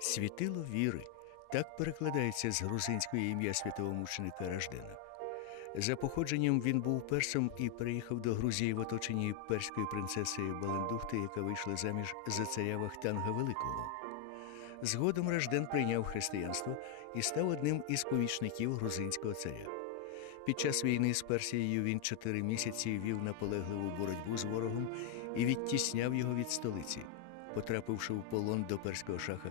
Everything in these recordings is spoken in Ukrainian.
Світило віри. Так перекладається з грузинської ім'я святого мученика Раждена. За походженням він був персом і переїхав до Грузії в оточенні перської принцеси Балендухти, яка вийшла заміж за царя Вахтанга Великого. Згодом Ражден прийняв християнство і став одним із помічників грузинського царя. Під час війни з Персією він чотири місяці вів наполегливу боротьбу з ворогом і відтісняв його від столиці. Потрапивши в полон до перського шаха,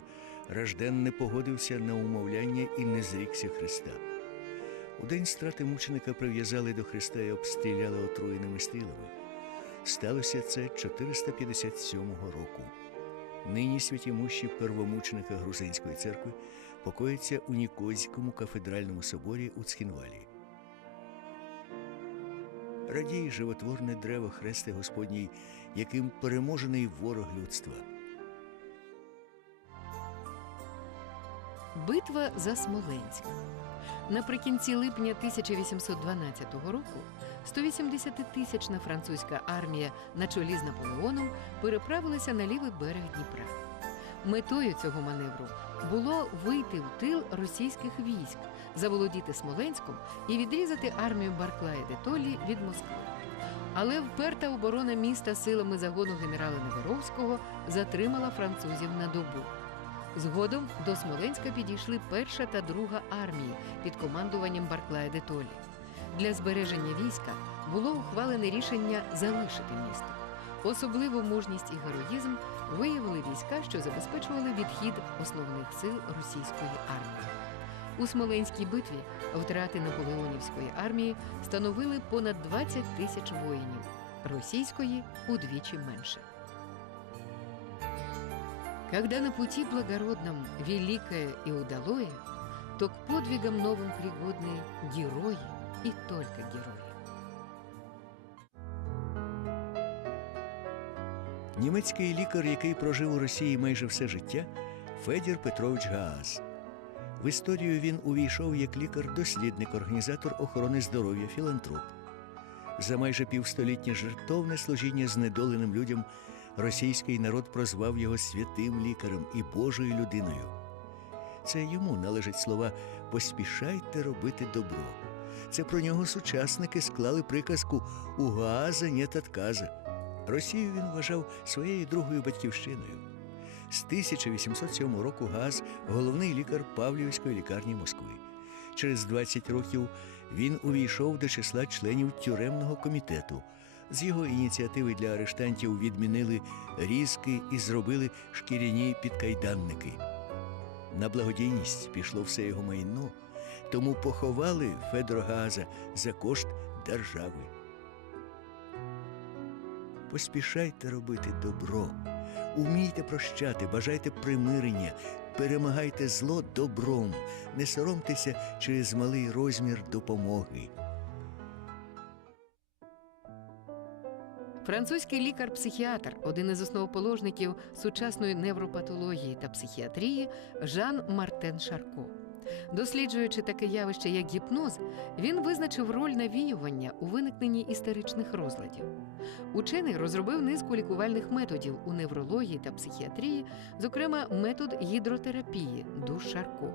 Ражден не погодився на умовляння і не зрікся Христа. У день страти мученика прив'язали до Христа і обстріляли отруєними стрілами. Сталося це 457 року. Нині святімущі первомученика Грузинської церкви покоїться у Нікозькому кафедральному соборі у Цхінвалі. Радій животворне древо хрести Господній, яким переможений ворог людства. Битва за Смоленськ. Наприкінці липня 1812 року 180-тисячна французька армія на чолі з Наполеоном переправилася на лівий берег Дніпра. Метою цього маневру було вийти в тил російських військ, заволодіти Смоленськом і відрізати армію Барклая де Толлі від Москви. Але вперта оборона міста силами загону генерала Неверовського затримала французів на добу. Згодом до Смоленська підійшли перша та друга армії під командуванням Барклая де Толлі. Для збереження війська було ухвалене рішення залишити місто. Особливу мужність і героїзм виявили війська, що забезпечували відхід основних сил російської армії. У Смоленській битві втрати Наполеонівської армії становили понад 20 тисяч воїнів, російської удвічі менше. Когда на пути благородном великое и удалое, то к подвигам новым пригодны герои и только герои. Німецький лікар, який прожив у Росії майже все життя, Федір Петрович Гааз. В історію він увійшов як лікар-дослідник, організатор охорони здоров'я, філантроп. За майже півстоліття жертовне служіння знедоленим людям російський народ прозвав його святим лікарем і Божою людиною. Це йому належать слова поспішайте робити добро. Це про нього сучасники склали приказку у Гааза нет отказа. Росію він вважав своєю другою батьківщиною. З 1807 року Газ головний лікар Павлівської лікарні Москви. Через 20 років він увійшов до числа членів тюремного комітету. З його ініціативи для арештантів відмінили різки і зробили шкіряні підкайданники. На благодійність пішло все його майно, тому поховали Федора Газа за кошт держави. Поспішайте робити добро, умійте прощати, бажайте примирення, перемагайте зло добром, не соромтеся через малий розмір допомоги. Французький лікар-психіатр, один із основоположників сучасної невропатології та психіатрії, Жан Мартен Шарко. Досліджуючи таке явище, як гіпноз, він визначив роль навіювання у виникненні істеричних розладів. Учений розробив низку лікувальних методів у неврології та психіатрії, зокрема метод гідротерапії душ Шарко.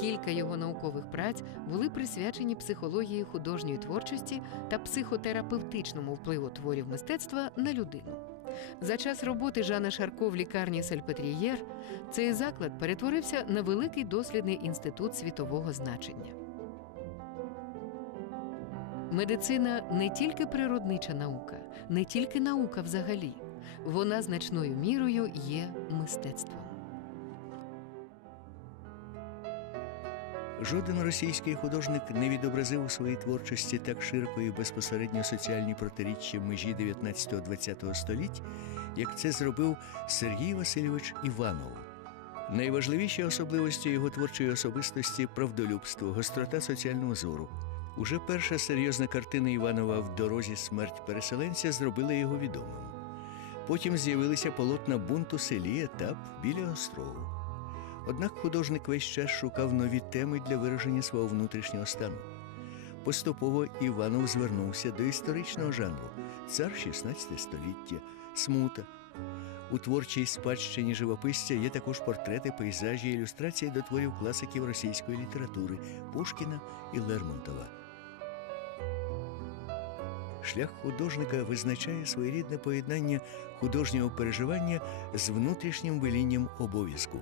Кілька його наукових праць були присвячені психології художньої творчості та психотерапевтичному впливу творів мистецтва на людину. За час роботи Жана Шарко в лікарні Сальпетрієр цей заклад перетворився на великий дослідний інститут світового значення. Медицина не тільки природнича наука, не тільки наука взагалі, вона значною мірою є мистецтвом. Жоден російський художник не відобразив у своїй творчості так широко і безпосередньо соціальні протиріччя межі 19-20 століть, як це зробив Сергій Васильович Іванов. Найважливіші особливості його творчої особистості правдолюбство, гострота соціального зору. Уже перша серйозна картина Іванова в дорозі смерть переселенця зробила його відомим. Потім з'явилися полотна бунту селі етап біля острову. Однак художник весь час шукав нові теми для вираження свого внутрішнього стану. Поступово Іванов звернувся до історичного жанру цар 16 століття, смута. У творчій спадщині живописця є також портрети, пейзажі, ілюстрації до творів класиків російської літератури Пушкіна і Лермонтова. Шлях художника визначає своєрідне поєднання художнього переживання з внутрішнім велінням обов'язку.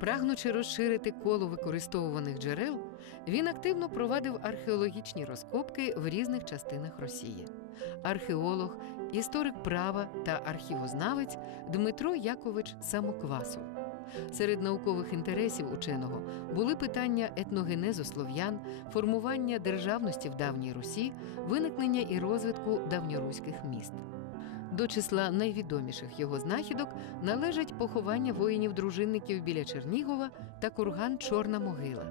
Прагнучи розширити коло використовуваних джерел, він активно провадив археологічні розкопки в різних частинах Росії. Археолог, історик права та архівознавець Дмитро Якович Самоквасов. Серед наукових інтересів ученого були питання етногенезу слов'ян, формування державності в давній Русі, виникнення і розвитку давньоруських міст. До числа найвідоміших його знахідок належать поховання воїнів-дружинників біля Чернігова та курган Чорна могила.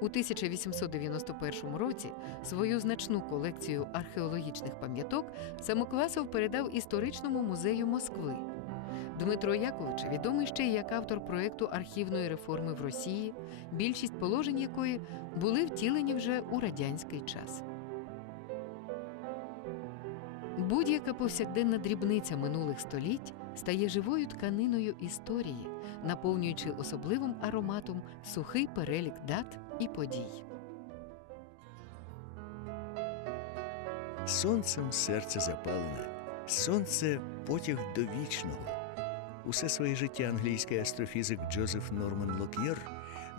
У 1891 році свою значну колекцію археологічних пам'яток Самоквасов передав історичному музею Москви. Дмитро Якович відомий ще й як автор проєкту архівної реформи в Росії, більшість положень якої були втілені вже у радянський час. Будь-яка повсякденна дрібниця минулих століть стає живою тканиною історії, наповнюючи особливим ароматом сухий перелік дат і подій. Сонцем серце запалене, сонце потяг до вічного. Усе своє життя англійський астрофізик Джозеф Норман Лок'єр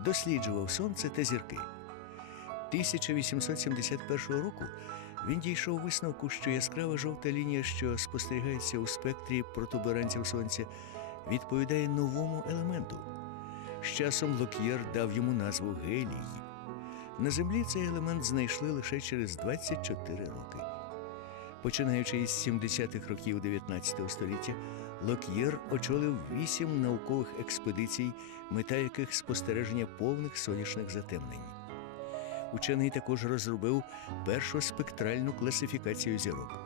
досліджував сонце та зірки. 1871 року він дійшов висновку, що яскрава жовта лінія, що спостерігається у спектрі протуберанців сонця, відповідає новому елементу. З часом Лок'єр дав йому назву гелій. На землі цей елемент знайшли лише через 24 роки. Починаючи із 70-х років 19 століття, Лок'єр очолив вісім наукових експедицій, мета яких спостереження повних сонячних затемнень. Учений також розробив першу спектральну класифікацію зірок.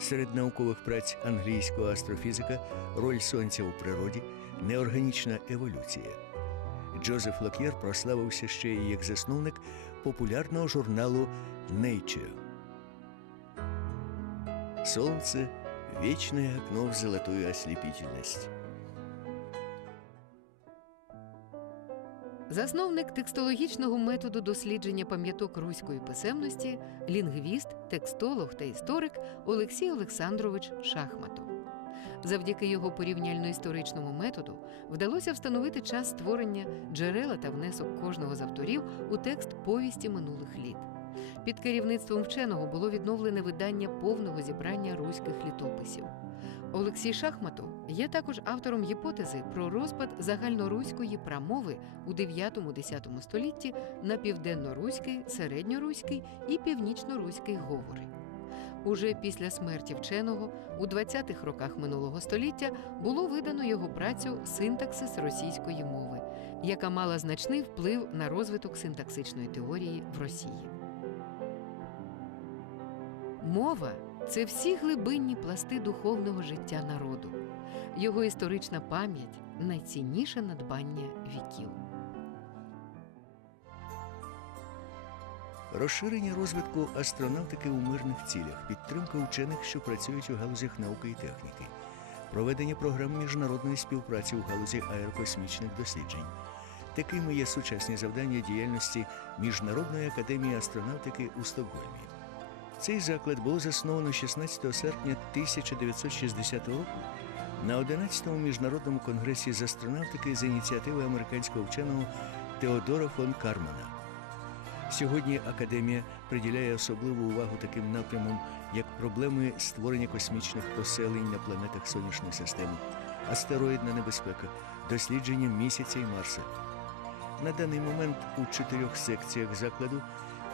Серед наукових праць англійського астрофізика роль сонця у природі, неорганічна еволюція. Джозеф Лок'єр прославився ще й як засновник популярного журналу Nature. Солнце – вечное окно в золотую ослепительность. Засновник текстологічного методу дослідження пам'яток руської писемності, лінгвіст, текстолог та історик Олексій Олександрович Шахматов. Завдяки його порівняльно-історичному методу вдалося встановити час створення джерела та внесок кожного з авторів у текст повісті минулих літ. Під керівництвом вченого було відновлене видання повного зібрання руських літописів. Олексій Шахматов є також автором гіпотези про розпад загальноруської прамови у 9-10 столітті на південноруський, середньоруський і північноруський говори. Уже після смерті вченого у 20-х роках минулого століття було видано його працю Синтаксис російської мови, яка мала значний вплив на розвиток синтаксичної теорії в Росії. Мова це всі глибинні пласти духовного життя народу, його історична пам'ять найцінніше надбання віків. Розширення розвитку астронавтики у мирних цілях, підтримка учених, що працюють у галузях науки і техніки, проведення програм міжнародної співпраці у галузі аерокосмічних досліджень. Такими є сучасні завдання діяльності Міжнародної академії астронавтики у Стокгольмі. Цей заклад було засновано 16 серпня 1960 року на 11-му міжнародному конгресі з астронавтики за ініціативи американського вченого Теодора фон Кармана. Сьогодні академія приділяє особливу увагу таким напрямам, як проблеми створення космічних поселень на планетах сонячної системи, астероїдна небезпека, дослідження місяця і Марса. На даний момент у чотирьох секціях закладу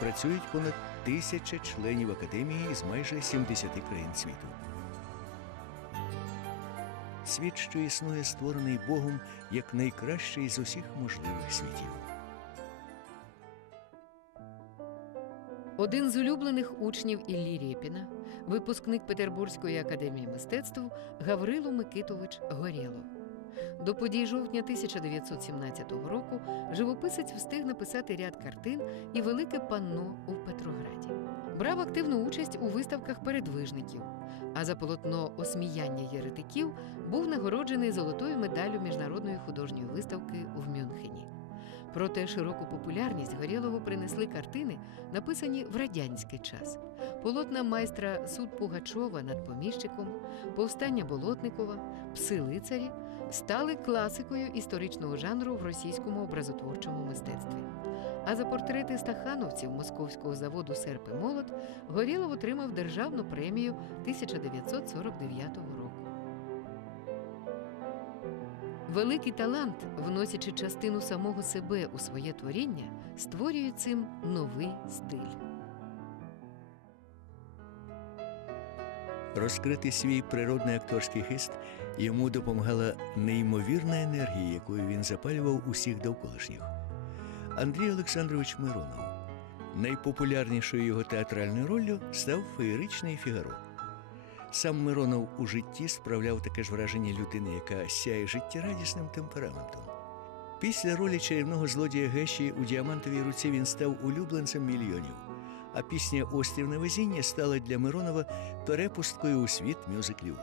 працюють понад тисяча членів академії з майже 70 країн світу. світ, що існує, створений Богом як найкращий з усіх можливих світів. Один з улюблених учнів Іллі Рєпіна, випускник Петербурзької академії мистецтв Гаврило Микитович Горєлов. До подій жовтня 1917 року живописець встиг написати ряд картин і велике панно у Петрограді. Брав активну участь у виставках передвижників, а за полотно осміяння єретиків був нагороджений золотою медаллю міжнародної художньої виставки в Мюнхені. Проте широку популярність Горєлову принесли картини, написані в радянський час. Полотна майстра суд Пугачова над поміщиком, повстання Болотникова, пси лицарі стали класикою історичного жанру в російському образотворчому мистецтві. А за портрети стахановців московського заводу Серп і Молот Горєлов отримав державну премію 1949 року. Великий талант, вносячи частину самого себе у своє творіння, створює цим новий стиль. Розкрити свій природний акторський хист йому допомагала неймовірна енергія, якою він запалював усіх довколишніх. Андрій Олександрович Миронов. Найпопулярнішою його театральною роллю став феєричний Фігаро. Сам Миронов у житті справляв таке ж враження людини, яка сяє життєрадісним темпераментом. Після ролі чарівного злодія Геші у діамантовій руці він став улюбленцем мільйонів. А пісня Острівне везіння стала для Миронова перепусткою у світ мюзиклів.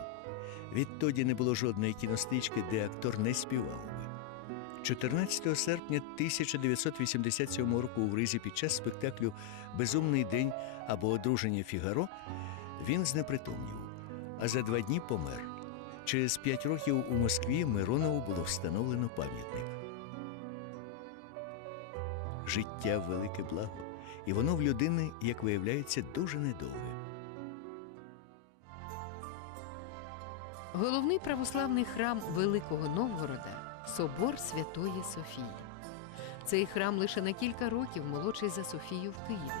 Відтоді не було жодної кіностички, де актор не співав би. 14 серпня 1987 року у Ризі під час спектаклю Безумний день або одруження Фігаро він знепритомнів, а за два дні помер. Через п'ять років у Москві Миронову було встановлено пам'ятник. Життя велике благо, і воно в людини, як виявляється, дуже недовге. Головний православний храм Великого Новгорода собор Святої Софії. Цей храм лише на кілька років молодший за Софію в Києві.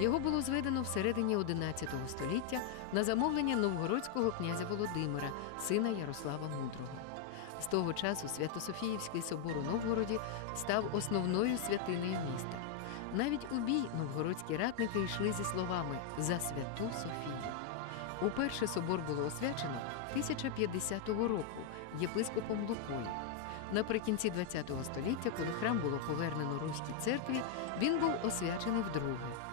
Його було зведено всередині XI століття на замовлення новгородського князя Володимира, сина Ярослава Мудрого. З того часу Свято-Софіївський собор у Новгороді став основною святинею міста. Навіть у бій новгородські ратники йшли зі словами за святу Софію. Уперше собор було освячено 1050 року єпископом Лукою. Наприкінці ХХ століття, коли храм було повернено Руській церкві, він був освячений вдруге.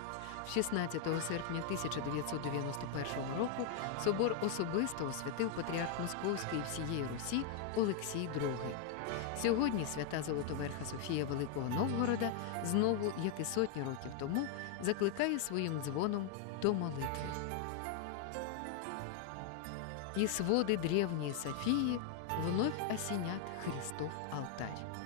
16 серпня 1991 року собор особисто освятив патріарх Московський і всієї Русі Олексій II. Сьогодні свята Золотоверха Софія Великого Новгорода знову, як і сотні років тому, закликає своїм дзвоном до молитви. И своды древние Софии вновь осенят Христов алтарь.